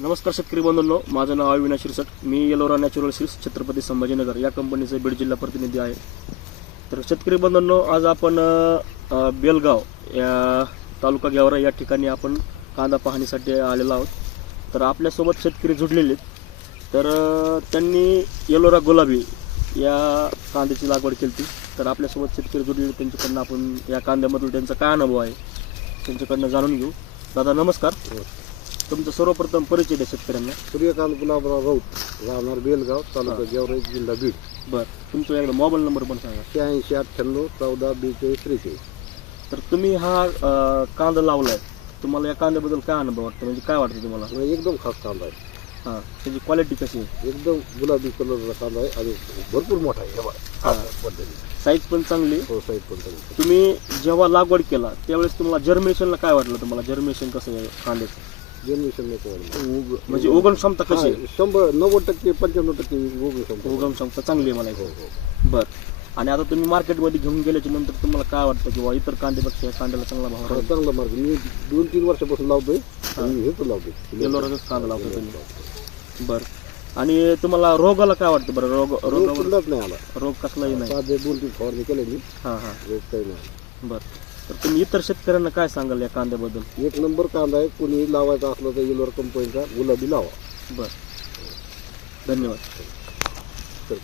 नमस्कार शेतकरी बंधूंनो, माझं नाव अविनाश शिरसट. मी येलोरा नॅचरल सीड्स छत्रपती संभाजीनगर या कंपनीचे बीड जिल्हा प्रतिनिधी आहे. तर शेतकरी बंधूंनो, आज आपण बेलगाव या तालुका गेवरा या ठिकाणी आपण कांदा पाहणीसाठी आलेलो आहोत. तर आपल्यासोबत शेतकरी जुडलेले आहेत. तर त्यांनी येलोरा गुलाबी या कांद्याची लागवड केली. तर आपल्यासोबत शेतकरी जुडलेले, त्यांच्याकडनं आपण या कांद्यामधील त्यांचा काय अनुभव आहे त्यांच्याकडनं जाणून घेऊ. दादा नमस्कार. तुमचं सर्वप्रथम परिचय द्या शेतकऱ्यांना. सूर्यकांत गुलाबराव राऊत, राहणार बेलगाव, तालुका गेवरा, जिल्हा बीड. बरं, तुमचा एकदा मोबाईल नंबर पण सांगा. 86 98 14 42 43. तर तुम्ही हा कांदा लावलाय, तुम्हाला या कांद्याबद्दल काय अनुभव वाटतो, म्हणजे काय वाटतं तुम्हाला? एकदम खास कांदा आहे. हां, त्याची क्वालिटी कशी आहे? एकदम गुलाबी कलरचा कांदा आहे आणि भरपूर मोठा आहे. पद्धती साईज पण चांगली. हो, साईज पण चांगली. तुम्ही जेव्हा लागवड केला त्यावेळेस तुम्हाला जर्मिनेशनला काय वाटलं? तुम्हाला जर्मिनेशन कसं आहे कांद्याचं? जनरेशन नाही म्हणजे उगम क्षमता कशी आहे? 100 90% 95% उगम क्षमता. उगम क्षमता चांगली आहे मला. हो हो. बरं. आणि आता तुम्ही मार्केटमध्ये घेऊन गेल्याच्या नंतर तुम्हाला काय वाटतं की इतर कांद्यापेक्षा या कांद्याला चांगला भाव राहील? चांगला मार्ग. मी 2-3 वर्षापासून लावतोय आणि हेच लावतोय. येलोराचाच कांदा लावतो तुम्ही. बरं. आणि तुम्हाला रोगाला काय वाटतं? बरं, रोग कुठलाच नाही आला. रोग कसलाही नाही. साधे 2-3 फवारणी केले मी. हां हां. रोग काही नाही. बरं. तर तुम्ही इतर शेतकऱ्यांना काय सांगाल या कांद्याबद्दल? एक नंबर कांदा आहे. कोणी लावायचा असला तर येलोरा कंपनीचा गुलाबी लावा. बरं, धन्यवाद. तर